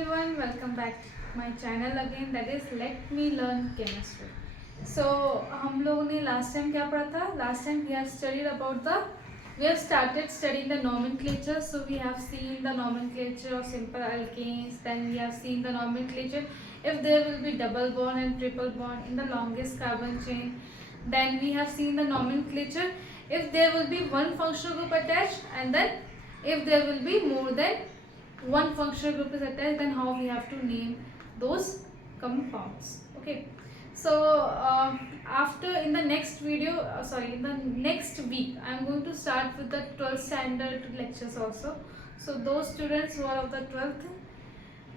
everyone, welcome back to my channel again, that is Let Me Learn Chemistry. So हम लोगों ने last time क्या पढ़ा था? Last time we have started studying the nomenclature. So we have seen the nomenclature of simple alkanes, then we have seen the nomenclature if there will be double bond and triple bond in the longest carbon chain. Then we have seen the nomenclature if there will be one functional group attached, and then if there will be more than one functional group is attached, then how we have to name those compounds. Okay, so after in the next video, in the next week I am going to start with the 12th standard lectures also. So those students who are of the 12th,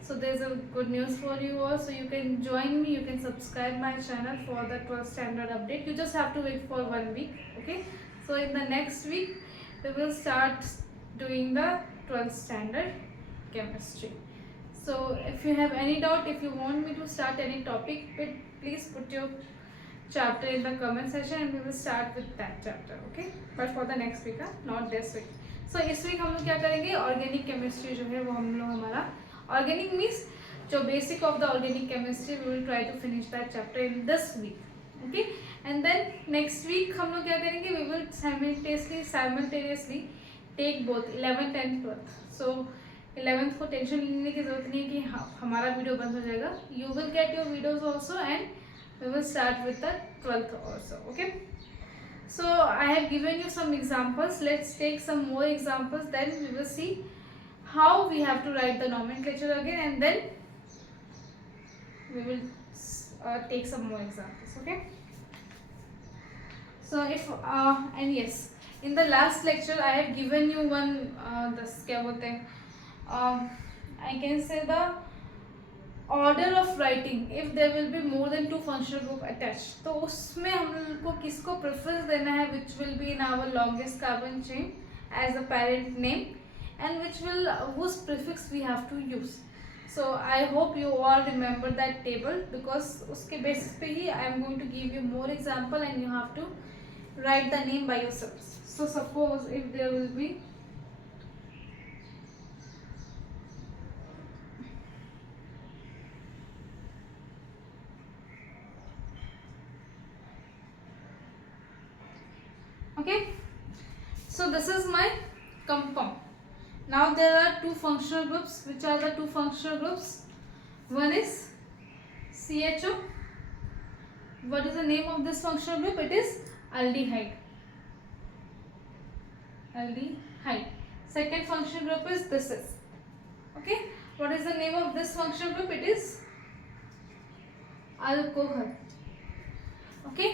so there's a good news for you all. So you can join me, you can subscribe my channel for the 12th standard update. You just have to wait for 1 week. Okay, so in the next week we will start doing the 12th standard chemistry. So if you have any doubt, if you want me to start any topic, please put your chapter in the comment section and we will start with that chapter. Okay, but for the next week, not this week. So इस week हम लोग क्या करेंगे, organic chemistry जो है वो हम लोग हमारा ऑर्गेनिक मीन्स जो basic of the organic chemistry we will try to finish that chapter in this week. Okay, and then next week हम लोग क्या करेंगे, we will simultaneously take both 11th and 12th. So 11th को tension लेने की जरूरत नहीं है कि हमारा वीडियो बंद हो जाएगा. You will get your videos also and we will start with the 12th also. Okay, so I have given you some examples. Let's take some more examples, then we will see how we have to write the nomenclature again, and then we will take some more examples. Okay, so if and yes, in the last lecture I have given you one this क्या बोलते हैं, I can say the order of writing if there will be more than two functional group attached. तो उसमें हमको किसको preference देना है, which will be in our longest carbon chain as a parent name, and whose prefix we have to use. So I hope you all remember that table, because उसके basis पे ही I am going to give you more example and you have to write the name by yourselves. So suppose if there will be okay, so this is my compound. Now there are two functional groups. Which are the two functional groups? One is CHO. What is the name of this functional group? It is aldehyde. Aldehyde. Second functional group is this is. Okay, what is the name of this functional group? It is alcohol. Okay,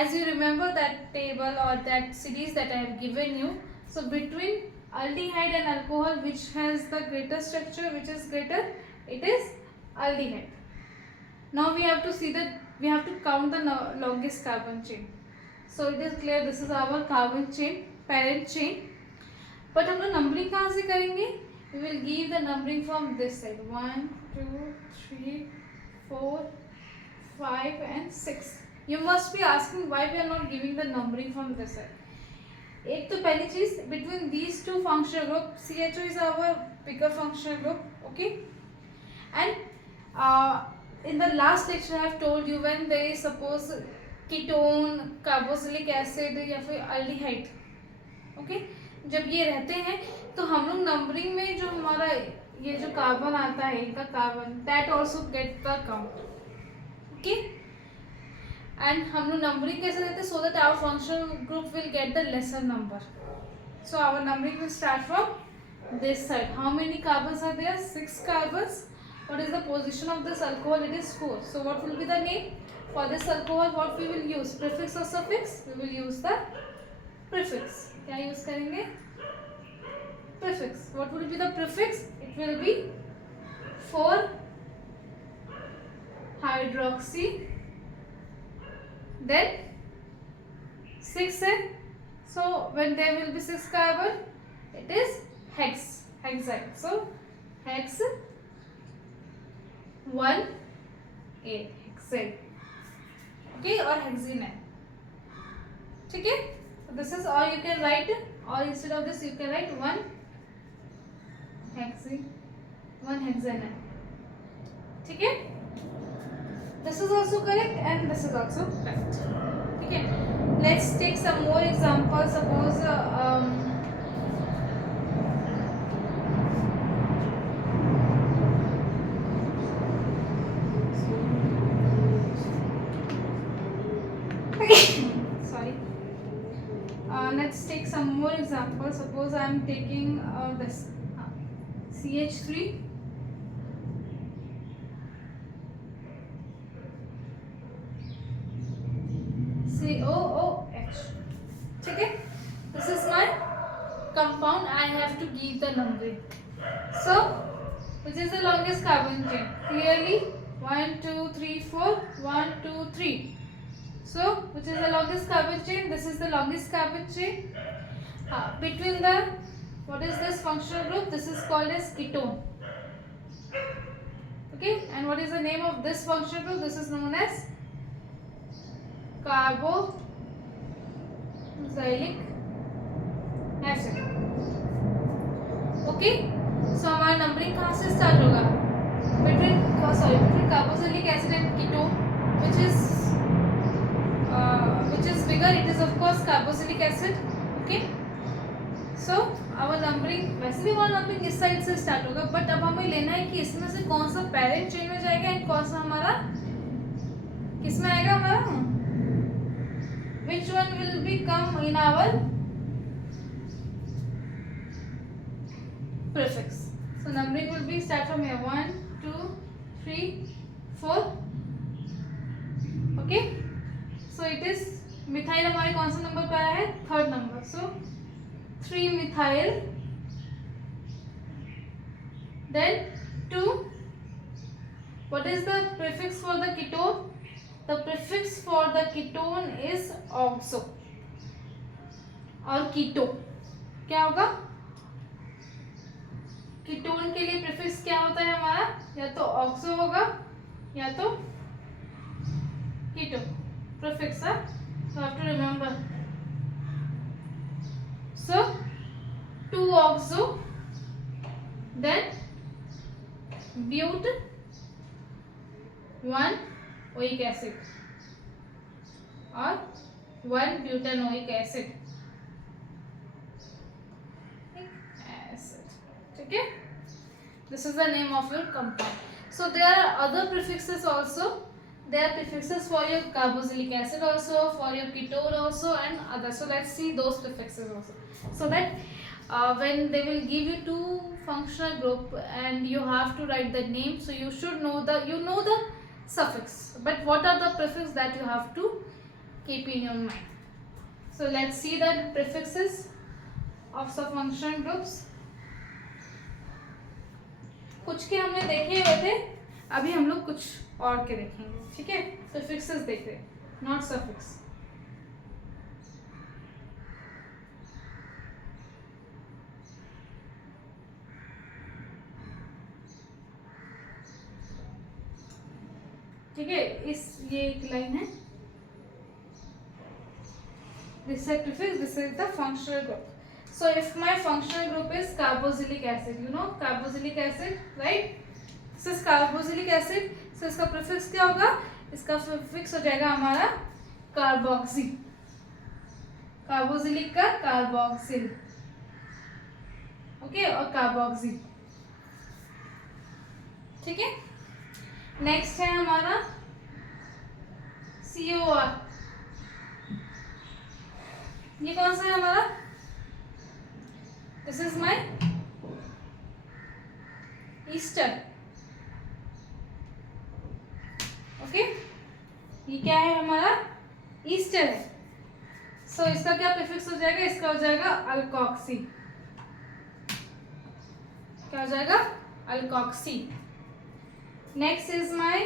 as you remember that table or that series that I have given you, so between aldehyde and alcohol, which has the greater structure, which is greater, it is aldehyde. Now we have to see that we have to count the longest carbon chain. So it is clear this is our carbon chain, parent chain. But हम लोग numbering कहाँ से करेंगे? We will give the numbering from this side. 1, 2, 3, 4, 5 and 6. You must be asking why we are not giving the numbering from this side. एक तो पहली चीज, between these two functional group, CHO is our bigger functional group. Okay, and in the last lecture I have told you, when there is suppose ketone, carboxylic acid या फिर aldehyde, okay, जब ये रहते हैं तो हम लोग नंबरिंग में जो हमारा ये जो कार्बन आता है इनका carbon, that also get the count. Okay, and हम लोग नंबरिंग कैसे देते हैं, so that our functional group will get the lesser number. So our numbering will start from this side. How many carbons are there? 6 carbons. What is the position of this alcohol? It is 4. So what will be the name for this alcohol? What we will use, prefix or suffix? We will use the prefix. क्या use करेंगे? Prefix. What will be the prefix? It will be 4 hydroxy, then 6 N. So when there will be 6 carbon, it is hexane. So hex 1 A, hexane. Okay, or hexene. ठीक है, so this is, or you can write, or instead of this you can write 1 hexene 1 hexane. ठीक है, this is also correct and this is also correct. ठीक है, let's take some more examples. Suppose sorry, let's take some more examples. Suppose I am taking this CH3 COOH. ठीक है, this is my compound. I have to give the numbering. So which is the longest carbon chain? Clearly 1 2 3 4 1 2 3. So which is the longest carbon chain? This is the longest carbon chain. Between the, what is this functional group? This is called as ketone. Okay, and what is the name of this functional group? This is known as carboxylic acid. Okay, so हमारा numbering कहाँ से start होगा? between carboxylic acid and ketone, which is bigger. It is of course carboxylic acid. Okay, so our numbering, वैसे भी हमारा numbering इस side से start होगा, बट अब हमें लेना है कि इसमें से कौन सा पेरेंट चेन में जाएगा एंड कौन सा हमारा किस में आएगा हमारा, which one will be come in our prefix. So numbering will be start from here 1 2 3 4. Okay, so it is methyl हमारे कौन सा नंबर पे आया है? Third number. So 3 methyl, then 2. What is the prefix for the ketone? The prefix for the ketone is oxo और कीटो. क्या होगा? Ketone के लिए प्रीफिक्स क्या होता है हमारा? या तो ऑक्सो होगा या तो कीटो. प्रीफिक्स है, so have to remember. So 2 oxo, then but 1 oic acid और 1 butanoic acid. Okay, this is the name of your compound. So there are other prefixes also. There are prefixes for your carboxylic acid also, for your ketone also, and others. So let's see those prefixes also, so that when they will give you 2 functional group and you have to write the name, so you should know the suffix, but what are the prefixes that you have to keep in your mind. So let's see the prefixes of some functional groups. कुछ के हमने देखे हुए थे, अभी हम लोग कुछ और के देखेंगे. ठीक है, प्रीफिक्सेस देख रहे, नॉट सफिक्स. ठीक है, ये एक लाइन है. This is prefix, this is the functional group. So if my functional group is carboxylic acid, you know carboxylic acid, right? This is carboxylic acid. So इसका prefix क्या होगा? इसका prefix हो जाएगा हमारा कार्बोक्सी. कार्बोक्सिलिक का carboxyl. Okay, और carboxy. ठीक है, नेक्स्ट है हमारा COR. ये कौन सा है हमारा? This is my ester. Okay, ये क्या है हमारा? ईस्टर है. सो इसका क्या प्रीफिक्स हो जाएगा? इसका हो जाएगा अल्कोक्सी. क्या हो जाएगा? Alkoxy. Next is my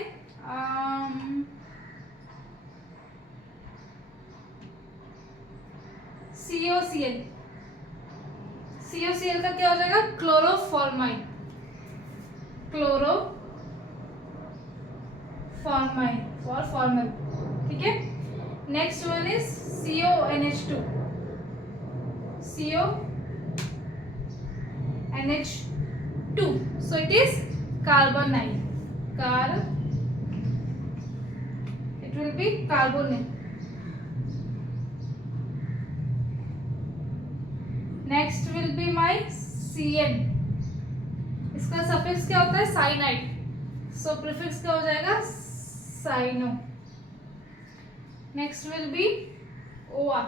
COCl. COCl का क्या हो जाएगा? क्लोरोफॉर्माइन. क्लोरोफॉर्माइन फॉर फॉर्मल. ठीक है, next one is CONH2. CONH2 2, so it is carbonyl. It will be carbonyl. Next will be my CN. इसका सफिक्स क्या होता है? साइनाइड. सो प्रीफिक्स क्या हो जाएगा? Cyano. Next will be OR.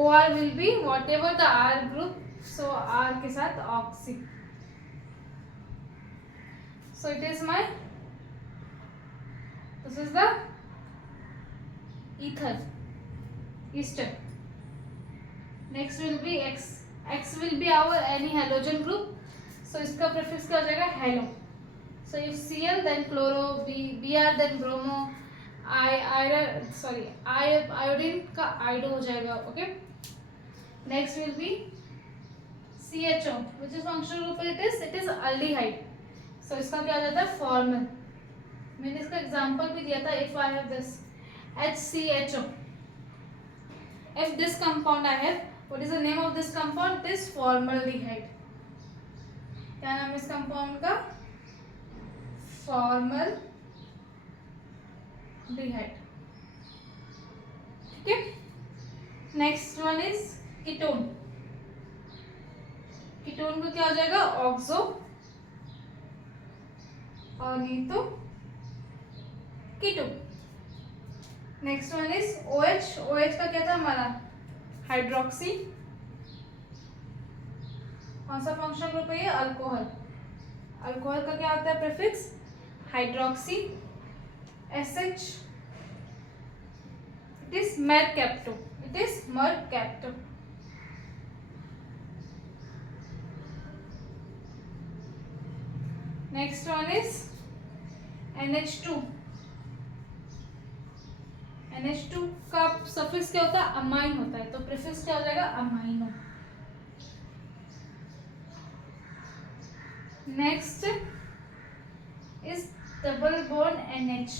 OR will be whatever the R group. So R के साथ oxy. So it is my, this is the ether, ester. Next will be X. X will be our any halogen group. So इसका prefix क्या हो जाएगा? Hello. So if Cl then chloro, Br then bromo, iodine का आइडो हो जाएगा. Okay. Next will B CHO, which is functional group it is aldehyde. So इसका क्या हो जाता है? फॉर्मल. मैंने इसका एग्जांपल भी दिया था. If I have this HCHO, if this compound I have, what is the name of this compound? It is formaldehyde. क्या नाम है इस कंपाउंड का? फॉर्मलडिहाइड. ठीक है. Next one is ketone. Ketone को क्या हो जाएगा? ऑक्सो, और नहीं तो keto. Next one is OH. OH का क्या था हमारा? हाइड्रोक्सी. कौन सा फंक्शनल ग्रुप है ये? अल्कोहल. अल्कोहल का क्या होता है prefix? Hydroxy. SH, it is mercapto. It is mercapto. Next one is NH2. NH2 का सफिक्स क्या होता है? अमाइन होता है. तो प्रीफिक्स क्या हो जाएगा? Amino. Next is double bond NH.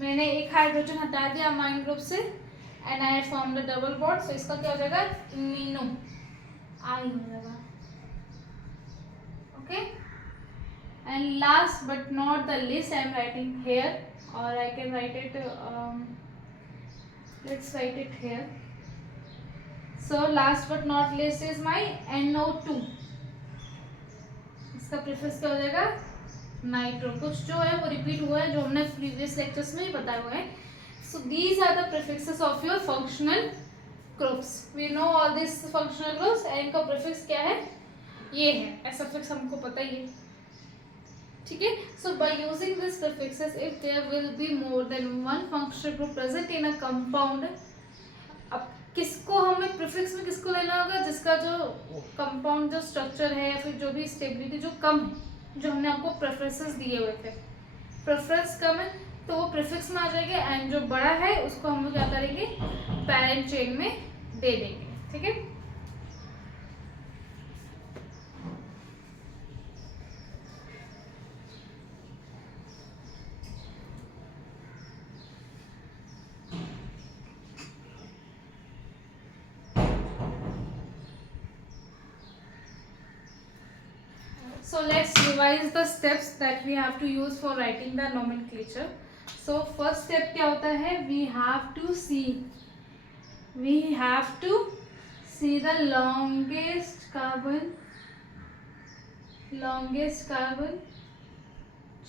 मैंने एक हाइड्रोजन हटा दिया अमाइन ग्रुप से and I form the double bond. So इसका क्या हो जाएगा? इमिनो. आई हो जाएगा. Okay. And last but not the least I am writing here, or I can write it, let's write it here. So last but not least is my NO2. इसका prefix क्या हो जाएगा? नाइट्रो. कुछ जो है वो रिपीट हुआ है, जो हमने प्रीवियस लेक्चर्स में ही बताए हुए हैं. So these are the prefixes of your functional groups. We know all these functional groups. and इनका प्रीफिक्स क्या है? ये है. ऐसा प्रीफिक्स हमको पता ही है. ठीक है. So by using this prefixes, if there will be more than one functional group present in a compound, अब किसको हमें प्रीफिक्स में किसको लेना होगा? जिसका जो कंपाउंड जो स्ट्रक्चर है या फिर जो भी स्टेबिलिटी जो कम है, जो हमने आपको प्रेफरेंसेस दिए हुए थे, प्रेफरेंस कम है तो वो प्रीफिक्स में आ जाएगा. एंड जो बड़ा है उसको हम लोग क्या करेंगे? पैरेंट चेन में दे देंगे. ठीक है. So let's revise the steps that we have to use for writing the nomenclature. So first step क्या होता है? We have to see the longest carbon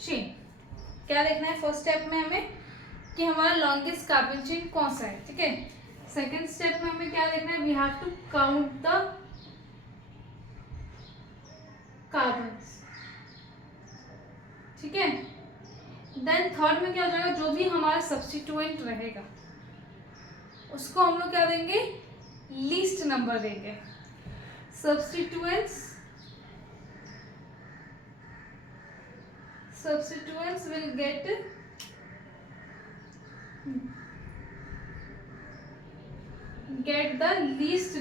chain. क्या देखना है फर्स्ट स्टेप में हमें? कि हमारा लॉन्गेस्ट कार्बन चेन कौन सा है. ठीक है. सेकेंड स्टेप में हमें क्या देखना है? We have to count the carbons. ठीक है. देन थर्ड में क्या हो जाएगा? जो भी हमारा सब्स्टिट्यूएंट रहेगा उसको हम लोग क्या देंगे? लीस्ट नंबर देंगे. Substituents will get the least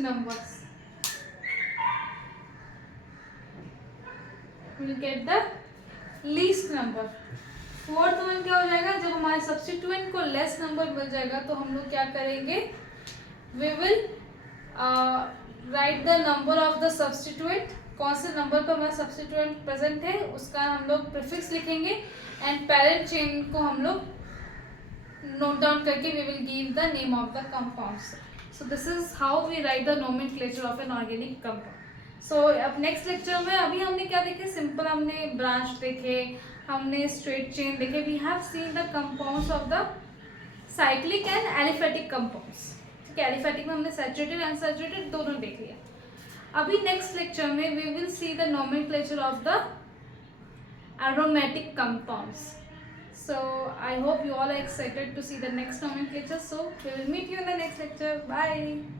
numbers. Fourth one क्या हो जाएगा? जब हमारे सब्स्टिट्यूएंट को लेस नंबर मिल जाएगा तो हम लोग क्या करेंगे? we will right the number of the substituent, कौन से नंबर पर हमारा सब्स्टिट्यूएंट प्रेजेंट है उसका हम लोग प्रीफिक्स लिखेंगे, एंड पेरेंट चेन को हम लोग नोट डाउन करके we will give the name of the compounds. So this is how we write the nomenclature of an organic compound. So अब नेक्स्ट लेक्चर में अभी हमने क्या देखे, सिंपल हमने ब्रांच देखे, हमने स्ट्रेट चेन देखे, we have seen the compounds of the cyclic and aliphatic compounds. ठीक है, एलिफेटिक में हमने सैचुरेटेड अनसैचुरेटेड दोनों देख लिया. अभी नेक्स्ट लेक्चर में we will see the nomenclature of the aromatic compounds. So I hope you all are excited to see the next nomenclature. So we will meet you in the next lecture. Bye.